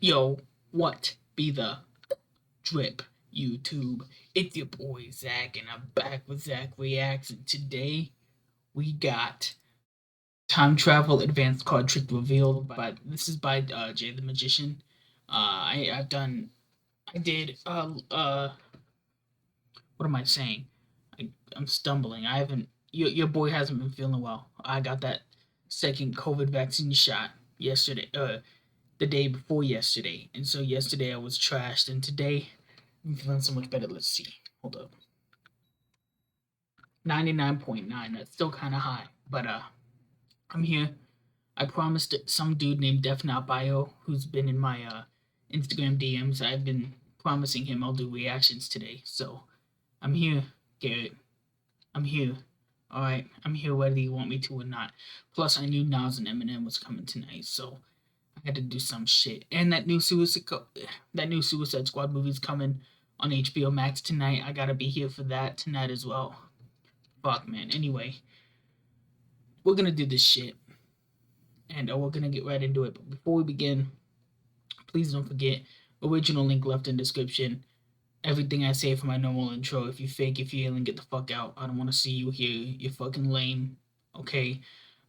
Yo, what be the drip, YouTube? It's your boy Zack, and I'm back with Zack Reacks, and today we got time travel advanced card trick revealed. But this is by Jay the Magician. I've done, I did. What am I saying? I'm stumbling. I haven't. Your boy hasn't been feeling well. I got that second COVID vaccine shot yesterday. The day before yesterday, and so yesterday I was trashed, and today I'm feeling so much better. Let's see. Hold up. 99.9. That's still kind of high, but I'm here. I promised some dude named Def Not Bio, who's been in my Instagram DMs. I've been promising him I'll do reactions today. So I'm here, Garrett. I'm here. All right, I'm here whether you want me to or not. Plus, I knew Nas and Eminem was coming tonight, so I had to do some shit. And that new Suicide Squad movie's coming on HBO Max tonight. I gotta be here for that tonight as well. Fuck, man. Anyway, we're gonna do this shit, and we're gonna get right into it. But before we begin, please don't forget original link left in description. Everything I say for my normal intro. If you fake your feeling, get the fuck out. I don't want to see you here. You're fucking lame. Okay.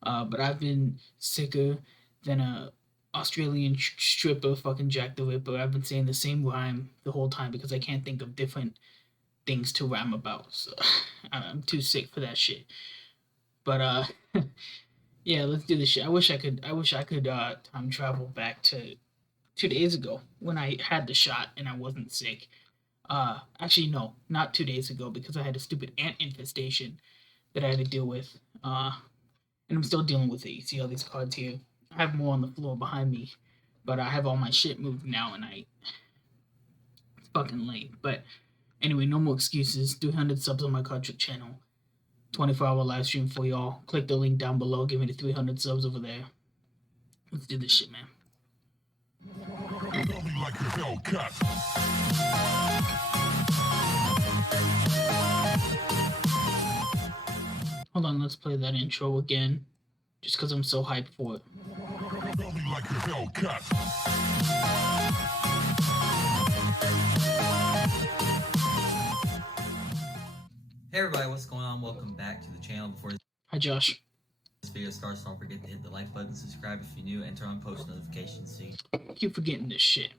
But I've been sicker than a Australian stripper, fucking Jack the Ripper. I've been saying the same rhyme the whole time because I can't think of different things to rhyme about. So I'm too sick for that shit. But yeah, let's do this shit. I wish I could time travel back to 2 days ago when I had the shot and I wasn't sick. Actually, no, not 2 days ago because I had a stupid ant infestation that I had to deal with. And I'm still dealing with it. You see all these cards here. I have more on the floor behind me, but I have all my shit moved now, and it's fucking lame. But anyway, no more excuses. 300 subs on my card trick channel. 24-hour live stream for y'all. Click the link down below. Give me the 300 subs over there. Let's do this shit, man. Hold on, let's play that intro again. Just because I'm so hyped for it. Hey everybody, what's going on? Welcome back to the channel. Before Hi, Josh. this video starts, don't forget to hit the like button, subscribe if you're new, and turn on post notifications so you keep forgetting this shit.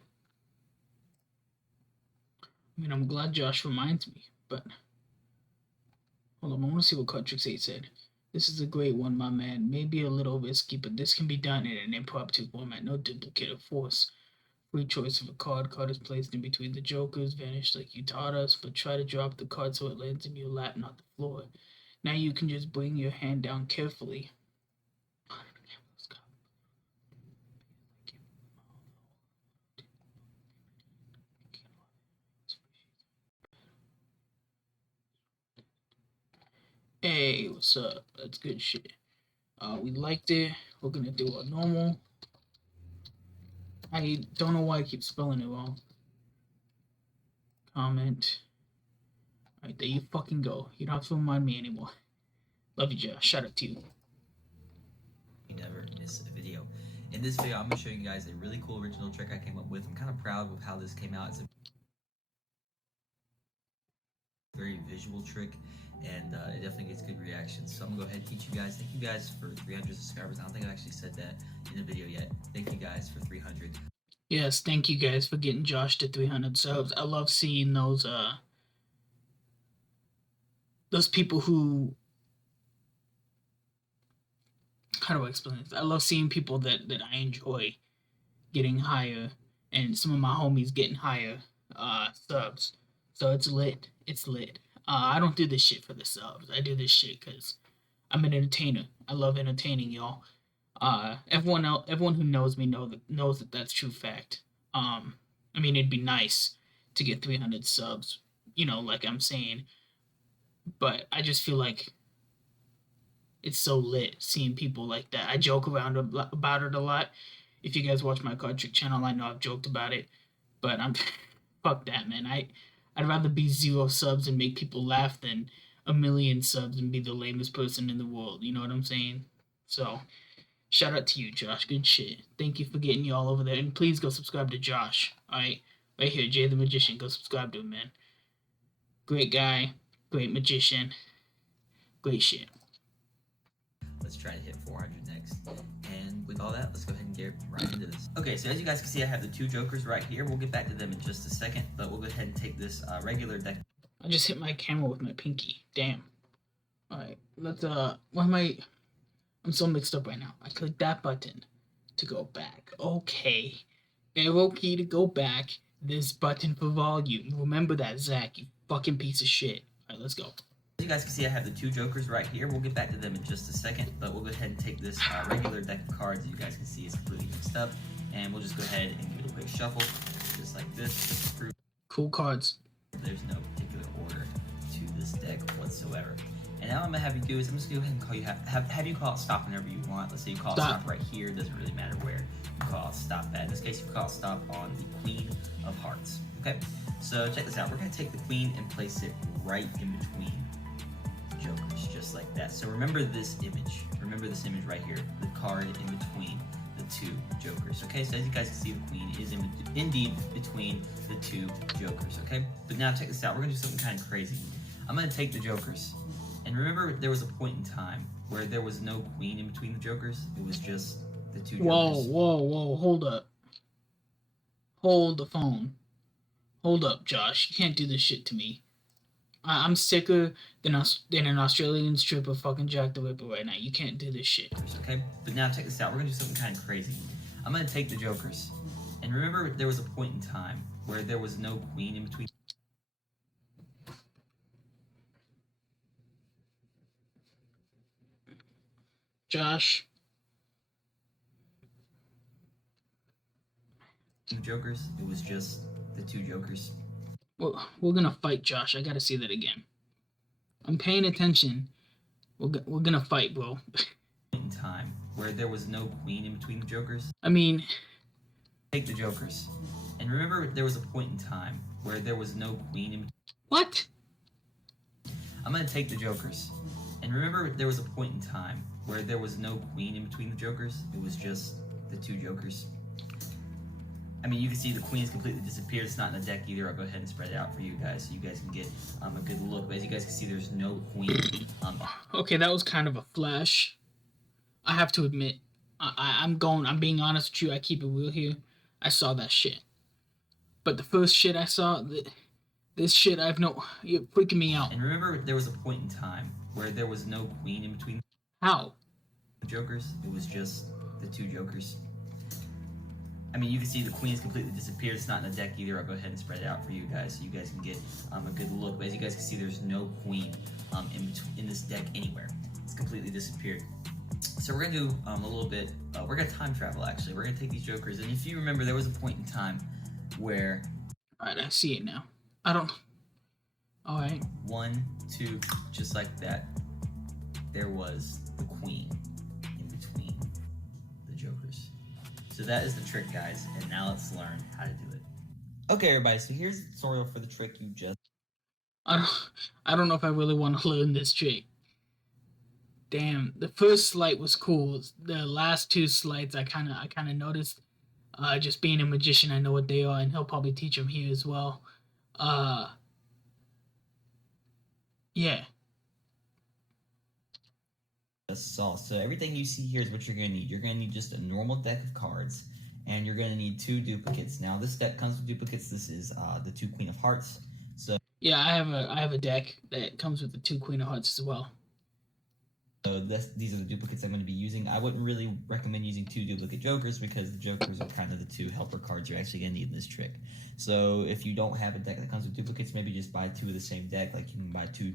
I mean, I'm glad Josh reminds me, but hold on, I want to see what card tricks 8 said. This is a great one, my man. Maybe a little risky, but this can be done in an impromptu format. No duplicate of force. Free choice of a card. Card is placed in between the jokers. Vanish like you taught us, but try to drop the card so it lands in your lap, not the floor. Now you can just bring your hand down carefully. Hey, what's up? That's good shit. We liked it. We're gonna do a normal. I don't know why I keep spelling it wrong. Comment. Alright, there you fucking go. You don't have to remind me anymore. Love you, Josh. Shout out to you. never miss a video. In this video, I'm going to show you guys a really cool original trick I came up with. I'm kind of proud of how this came out. It's a very visual trick, and it definitely gets good reactions. So I'm gonna go ahead and teach you guys. Thank you guys for 300 subscribers. I don't think I actually said that in the video yet. Thank you guys for 300. Yes, thank you guys for getting Josh to 300 subs. I love seeing those people who, how do I explain this? I love seeing people that I enjoy getting higher, and some of my homies getting higher subs. So it's lit. It's lit. I don't do this shit for the subs. I do this shit because I'm an entertainer. I love entertaining y'all. Everyone who knows me knows that that's true fact. I mean, it'd be nice to get 300 subs, like I'm saying, but I just feel like it's so lit seeing people like that. I joke around about it a lot. If you guys watch my card trick channel, I know I've joked about it, but I'm fuck that, man. I'd rather be 0 subs and make people laugh than 1 million subs and be the lamest person in the world. You know what I'm saying? So Shout out to you, Josh. Good shit. Thank you for getting you all over there. And please go subscribe to Josh. Alright? Right here, Jay the Magician. Go subscribe to him, man. Great guy. Great magician. Great shit. Let's try to hit 400 next. And with all that, let's go ahead and get right into this. Okay, so as you guys can see, I have the two jokers right here. We'll get back to them in just a second, but we'll go ahead and take this regular deck. I just hit my camera with my pinky. Damn. Alright, let's, why am I'm so mixed up right now. I clicked that button to go back. Okay. Arrow key to go back. This button for volume. Remember that, Zach, you fucking piece of shit. Alright, let's go. As you guys can see, I have the two jokers right here. We'll get back to them in just a second, but we'll go ahead and take this regular deck of cards that you guys can see is completely mixed up, and we'll just go ahead and give it a quick shuffle, just like this. Cool cards. There's no particular order to this deck whatsoever. And now what I'm gonna have you do is I'm just gonna go ahead and call you have you call it stop whenever you want. Let's say you call it stop right here. It doesn't really matter where you call it stop at. In this case, you call it stop on the Queen of Hearts. Okay, so check this out. We're gonna take the Queen and place it right in between jokers, just like that. So remember this image. Remember this image right here. The card in between the two jokers. Okay, so as you guys can see, the Queen is indeed between the two jokers. Okay, but now check this out. We're gonna do something kind of crazy. I'm gonna take the jokers. And remember, there was a point in time where there was no queen in between the jokers. It was just the two jokers. Whoa, hold up. Hold the phone. Hold up, Josh. You can't do this shit to me. I'm sicker than an Australian stripper fucking Jack the Ripper right now. You can't do this shit. Okay, but now check this out. We're gonna do something kind of crazy. I'm gonna take the jokers. And remember, there was a point in time where there was no queen in between. Josh. Jokers. It was just the two jokers. Well, we're gonna fight, Josh. I gotta see that again. I'm paying attention. We're gonna fight, bro. In time where there was no queen in between the jokers. I mean, take the jokers. And remember, there was a point in time where there was no queen in. What? I'm gonna take the jokers. And remember, there was a point in time where there was no queen in between the jokers. It was just the two jokers. I mean, you can see the queen's completely disappeared. It's not in the deck either. I'll go ahead and spread it out for you guys so you guys can get a good look. But as you guys can see, there's no queen. Okay, that was kind of a flash. I have to admit, I'm being honest with you. I keep it real here. I saw that shit. But the first shit I saw, this shit you're freaking me out. And remember, there was a point in time where there was no queen in between. How? The jokers. It was just the two jokers. I mean, you can see the queen's completely disappeared. It's not in the deck either. I'll go ahead and spread it out for you guys so you guys can get a good look. But as you guys can see, there's no queen in this deck anywhere. It's completely disappeared. So we're gonna do a little bit. We're gonna time travel actually. We're gonna take these jokers, and if you remember, there was a point in time where. All right, I see it now. I don't. All right. 1, 2, just like that. There was the queen in between the jokers. So that is the trick, guys, and now let's learn how to do it. Okay, everybody, so here's the tutorial for the trick you just. I don't know if I really want to learn this trick. Damn, the first sleight was cool. The last two sleights I kind of noticed. Just being a magician, I know what they are, and he'll probably teach them here as well. Yeah. So everything you see here is what you're going to need. You're going to need just a normal deck of cards, and you're going to need 2 duplicates. Now this deck comes with duplicates. This is the 2 Queen of Hearts. So yeah, I have a deck that comes with the 2 Queen of Hearts as well. So these are the duplicates I'm going to be using. I wouldn't really recommend using 2 duplicate jokers because the jokers are kind of the 2 helper cards you're actually going to need in this trick. So if you don't have a deck that comes with duplicates, maybe just buy 2 of the same deck. Like you can buy 2.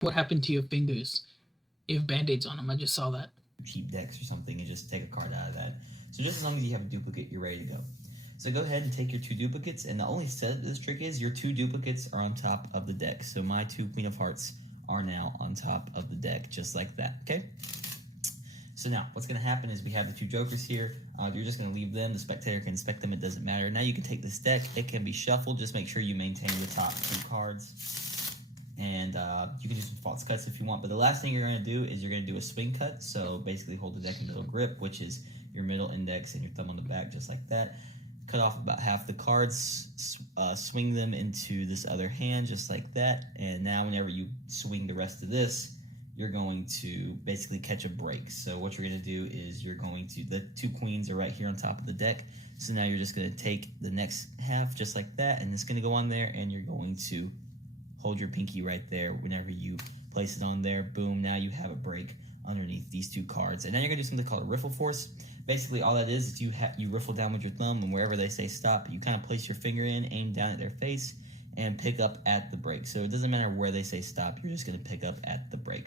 What happened to your fingers? You have band-aids on them. I just saw that. Cheap decks or something and just take a card out of that. So just as long as you have a duplicate, you're ready to go. So go ahead and take your 2 duplicates, and the only setup of this trick is your 2 duplicates are on top of the deck. So my 2 Queen of Hearts are now on top of the deck, just like that, okay? So now, what's going to happen is we have the 2 jokers here. You're just going to leave them. The spectator can inspect them. It doesn't matter. Now you can take this deck. It can be shuffled. Just make sure you maintain the top 2 cards. and you can do some false cuts if you want. But the last thing you're going to do is you're going to do a swing cut. So basically hold the deck in middle grip, which is your middle index and your thumb on the back, just like that. Cut off about half the cards, swing them into this other hand, just like that. And now whenever you swing the rest of this, you're going to basically catch a break. So what you're going to do is you're going to, the 2 queens are right here on top of the deck. So now you're just going to take the next half just like that, and it's going to go on there, and you're going to hold your pinky right there whenever you place it on there. Boom, now you have a break underneath these 2 cards. And now you're going to do something called a riffle force. Basically, all that is you riffle down with your thumb, and wherever they say stop, you kind of place your finger in, aim down at their face, and pick up at the break. So it doesn't matter where they say stop, you're just going to pick up at the break.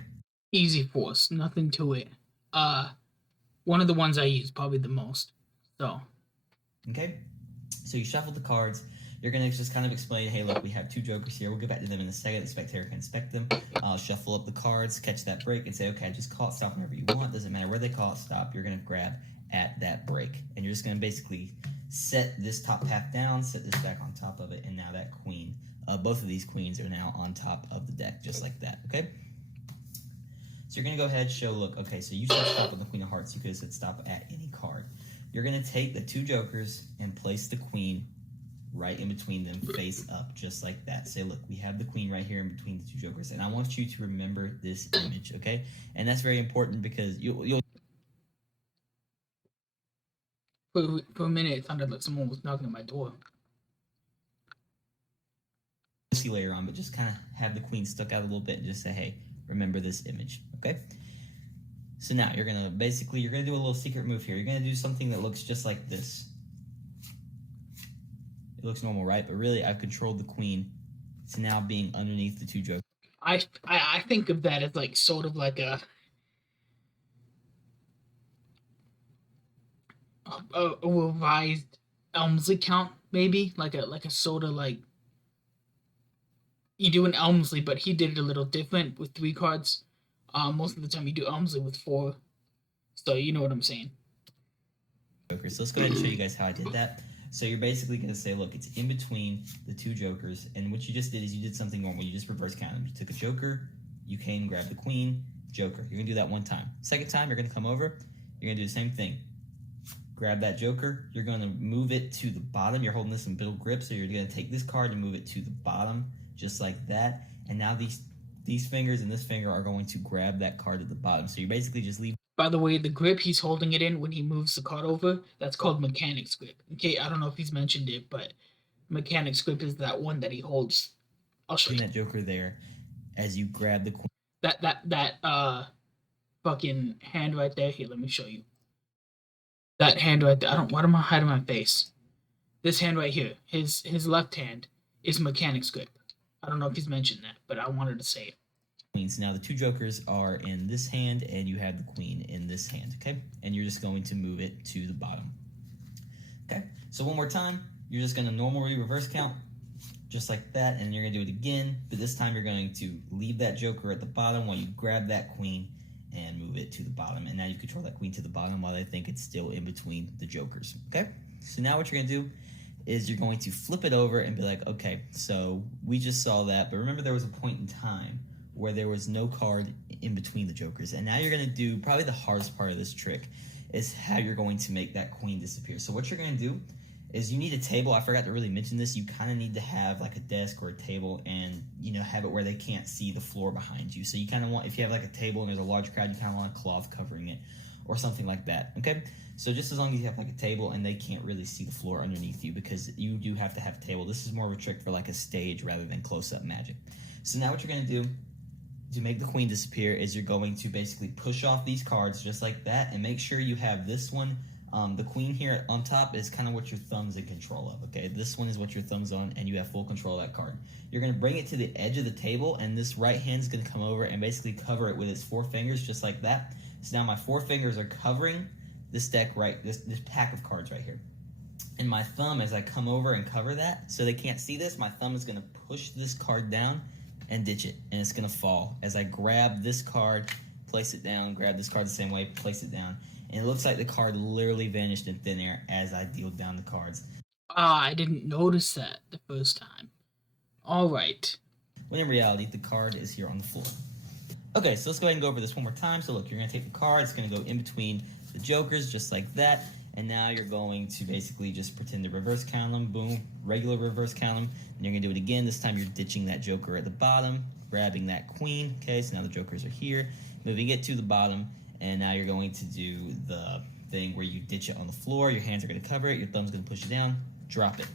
Easy force, nothing to it. One of the ones I use probably the most. So, okay, so you shuffle the cards. You're going to just kind of explain, hey, look, we have 2 jokers here. We'll get back to them in a second. The spectator can inspect them. Shuffle up the cards, catch that break, and say, okay, just call it stop whenever you want. Doesn't matter where they call it stop. You're going to grab at that break. And you're just going to basically set this top half down, set this back on top of it, and now that queen, both of these queens are now on top of the deck, just like that, okay? So you're going to go ahead, show, look, okay, so you said stop with the queen of hearts. You could have said stop at any card. You're going to take the 2 jokers and place the queen right in between them, face up, just like that. Say, look, we have the queen right here in between the 2 jokers, and I want you to remember this image, okay? And that's very important because you'll for a minute, it sounded like someone was knocking at my door. see later on, but just kind of have the queen stuck out a little bit and just say, hey, remember this image, okay? So now you're gonna do a little secret move here. You're gonna do something that looks just like this. It looks normal, right? But really, I've controlled the queen to now being underneath the 2 jokers. I think of that as like sort of like a revised Elmsley count, maybe like a sort of like you do an Elmsley, but he did it a little different with 3 cards. Most of the time you do Elmsley with 4, so you know what I'm saying. Jokers. So let's go ahead and show you guys how I did that. So you're basically going to say, look, it's in between the 2 jokers, and what you just did is you did something normal. You just reverse counted them. You took a joker, you came, grabbed the queen, joker. You're going to do that 1 time. Second time, you're going to come over, you're going to do the same thing. Grab that joker, you're going to move it to the bottom. You're holding this in middle grip, so you're going to take this card and move it to the bottom, just like that. And now these fingers and this finger are going to grab that card at the bottom. So you basically just leave. By the way, the grip he's holding it in when he moves the card over, that's called mechanic's grip. Okay, I don't know if he's mentioned it, but mechanic's grip is that one that he holds. I'll show you that joker there as you grab the queen. That fucking hand right there. Here, let me show you. That hand right there. Why am I hiding my face? This hand right here, his left hand is mechanic's grip. I don't know if he's mentioned that, but I wanted to say it. Queens. Now the 2 jokers are in this hand, and you have the queen in this hand, okay? And you're just going to move it to the bottom. Okay, so one more time, you're just going to normally reverse count, just like that, and you're going to do it again, but this time you're going to leave that joker at the bottom while you grab that queen and move it to the bottom, and now you control that queen to the bottom while they think it's still in between the jokers, okay? So now what you're going to do is you're going to flip it over and be like, okay, so we just saw that, but remember there was a point in time where there was no card in between the jokers, and now you're going to do probably the hardest part of this trick is how you're going to make that queen disappear. So what you're going to do is you need a table. I forgot to really mention this. You kind of need to have like a desk or a table and, you know, have it where they can't see the floor behind you. So you kind of want, if you have like a table and there's a large crowd, you kind of want a cloth covering it or something like that, okay? So just as long as you have like a table and they can't really see the floor underneath you, because you do have to have a table. This is more of a trick for like a stage rather than close-up magic. So now what you're going to do to make the queen disappear is you're going to basically push off these cards just like that, and make sure you have this one. The queen here on top is kind of what your thumb's in control of, okay? This one is what your thumb's on, and you have full control of that card. You're going to bring it to the edge of the table, and this right hand is going to come over and basically cover it with its 4 fingers just like that. So now my 4 fingers are covering this deck, right? This pack of cards right here. And my thumb, as I come over and cover that, so they can't see this, my thumb is going to push this card down and ditch it, and it's going to fall. As I grab this card, place it down, grab this card the same way, place it down, and it looks like the card literally vanished in thin air as I dealt down the cards. I didn't notice that the first time. All right. when in reality, the card is here on the floor. Okay, so let's go ahead and go over this one more time. So look, you're going to take the card. It's going to go in between the jokers, just like that. And now you're going to basically just pretend to reverse count them. Boom, regular reverse count them. And you're going to do it again. This time you're ditching that joker at the bottom, grabbing that queen. Okay, so now the jokers are here. Moving it to the bottom. And now you're going to do the thing where you ditch it on the floor. Your hands are going to cover it. Your thumb's going to push it down. Drop it.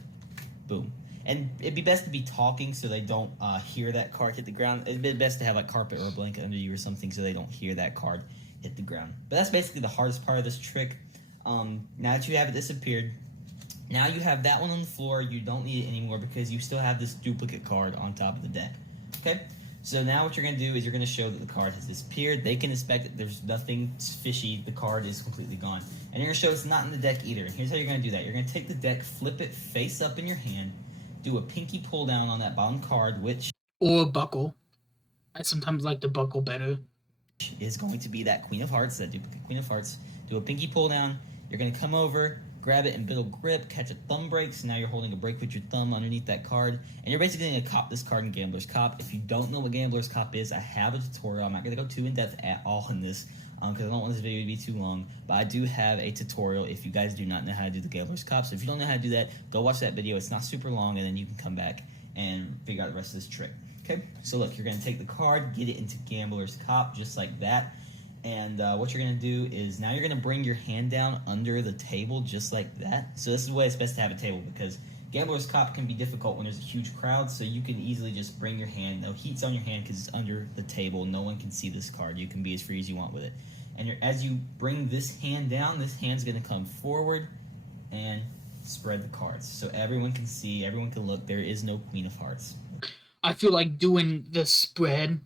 Boom. And it'd be best to be talking so they don't hear that card hit the ground. It'd be best to have like carpet or a blanket under you or something so they don't hear that card hit the ground. But that's basically the hardest part of this trick. Now that you have it disappeared, now you have that one on the floor. You don't need it anymore because you still have this duplicate card on top of the deck. Okay? So now what you're going to do is you're going to show that the card has disappeared. They can inspect it. There's nothing fishy. The card is completely gone. And you're going to show it's not in the deck either. And here's how you're going to do that. You're going to take the deck, flip it face up in your hand, do a pinky pull down on that bottom card, which... Or a buckle. I sometimes like the buckle better. Is going to be that Queen of Hearts, that duplicate Queen of Hearts. Do a pinky pull down. You're going to come over, grab it in middle grip, catch a thumb break. So now you're holding a break with your thumb underneath that card. And you're basically going to cop this card in Gambler's Cop. If you don't know what Gambler's Cop is, I have a tutorial. I'm not going to go too in-depth at all in this because I don't want this video to be too long. But I do have a tutorial if you guys do not know how to do the Gambler's Cop. So if you don't know how to do that, go watch that video. It's not super long, and then you can come back and figure out the rest of this trick. Okay, so look, you're going to take the card, get it into Gambler's Cop just like that. And what you're going to do is now you're going to bring your hand down under the table just like that. So this is why it's best to have a table because Gambler's Cop can be difficult when there's a huge crowd. So you can easily just bring your hand. No heat's on your hand because it's under the table. No one can see this card. You can be as free as you want with it. And as you bring this hand down, this hand's going to come forward and spread the cards. So everyone can see, everyone can look. There is no Queen of Hearts. I feel like doing the spread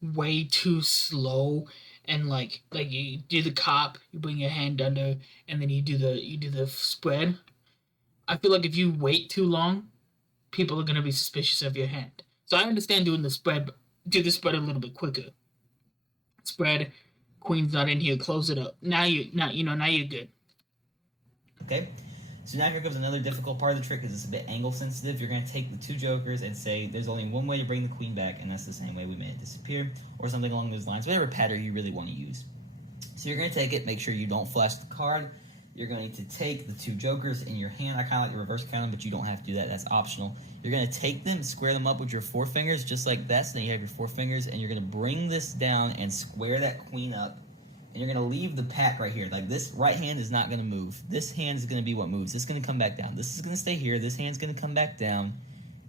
way too slow. And like you do the cop, you bring your hand under, and then you do the spread. I feel like if you wait too long, people are gonna be suspicious of your hand. So I understand doing the spread, but do the spread a little bit quicker. Spread, queen's not in here, close it up. Now you're good. Okay. So now here comes another difficult part of the trick because it's a bit angle sensitive. You're going to take the two jokers and say there's only one way to bring the queen back, and that's the same way we made it disappear, or something along those lines, whatever pattern you really want to use. So you're going to take it, make sure you don't flash the card. You're going to take the two jokers in your hand. I kind of like the reverse count them, but you don't have to do that. That's optional. You're going to take them, square them up with your four fingers, just like that. So then you have your four fingers, and you're going to bring this down and square that queen up. And you're going to leave the pack right here. Like this right hand is not going to move. This hand is going to be what moves. This is going to come back down. This is going to stay here. This hand's going to come back down.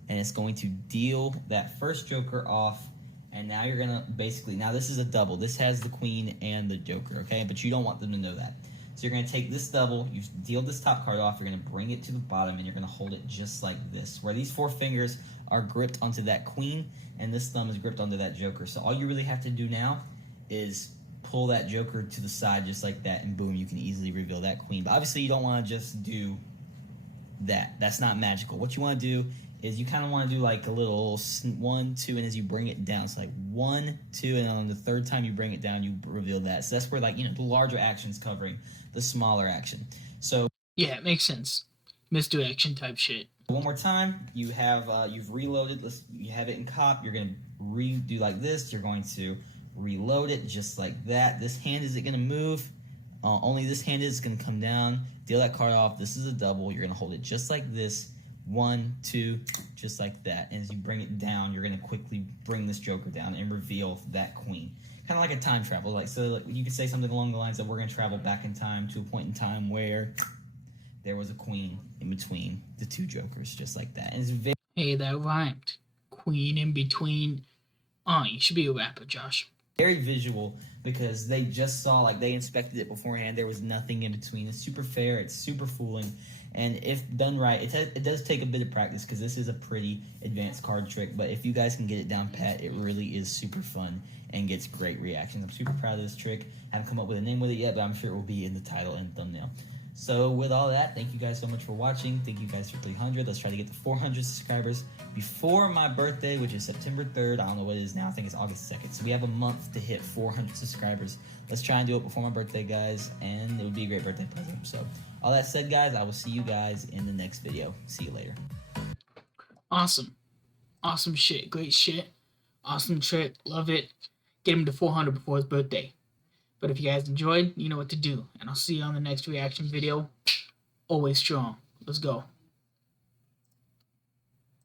And it's going to deal that first joker off. And now you're going to basically, now this is a double. This has the queen and the joker, okay? But you don't want them to know that. So you're going to take this double. You've dealt this top card off. You're going to bring it to the bottom. And you're going to hold it just like this. Where these four fingers are gripped onto that queen. And this thumb is gripped onto that joker. So all you really have to do now is pull that joker to the side just like that, and boom, you can easily reveal that queen. But obviously you don't want to just do that. That's not magical. What you want to do is you kind of want to do like a little 1, 2, and as you bring it down, it's like 1, 2, and on the third time you bring it down, you reveal that. So that's where, like, the larger action's covering the smaller action. So yeah, it makes sense. Misdirection type shit. One more time, you have you've reloaded. You have it in cop. You're gonna redo like this. You're going to reload it just like that. This hand isn't going to move. Only this hand is going to come down. Deal that card off. This is a double. You're going to hold it just like this. 1, 2, just like that. And as you bring it down, you're going to quickly bring this joker down and reveal that queen. Kind of like a time travel. So you could say something along the lines of we're going to travel back in time to a point in time where there was a queen in between the two jokers, just like that. And it's very... Hey, that rhymed. Queen in between. Oh, you should be a rapper, Josh. Very visual because they just saw, like, they inspected it beforehand. There was nothing in between. It's super fair. It's super fooling. And if done right, it does take a bit of practice because this is a pretty advanced card trick. But if you guys can get it down pat, it really is super fun and gets great reactions. I'm super proud of this trick. I haven't come up with a name with it yet, but I'm sure it will be in the title and thumbnail. So with all that, thank you guys so much for watching. Thank you guys for 300. Let's try to get to 400 subscribers before my birthday, which is September 3rd. I don't know what it is now. I think it's August 2nd. So we have a month to hit 400 subscribers. Let's try and do it before my birthday, guys, and it would be a great birthday present. So all that said, guys, I will see you guys in the next video. See you later. Awesome. Awesome shit. Great shit. Awesome trick. Love it. Get him to 400 before his birthday. But if you guys enjoyed, you know what to do. And I'll see you on the next reaction video. Always strong. Let's go.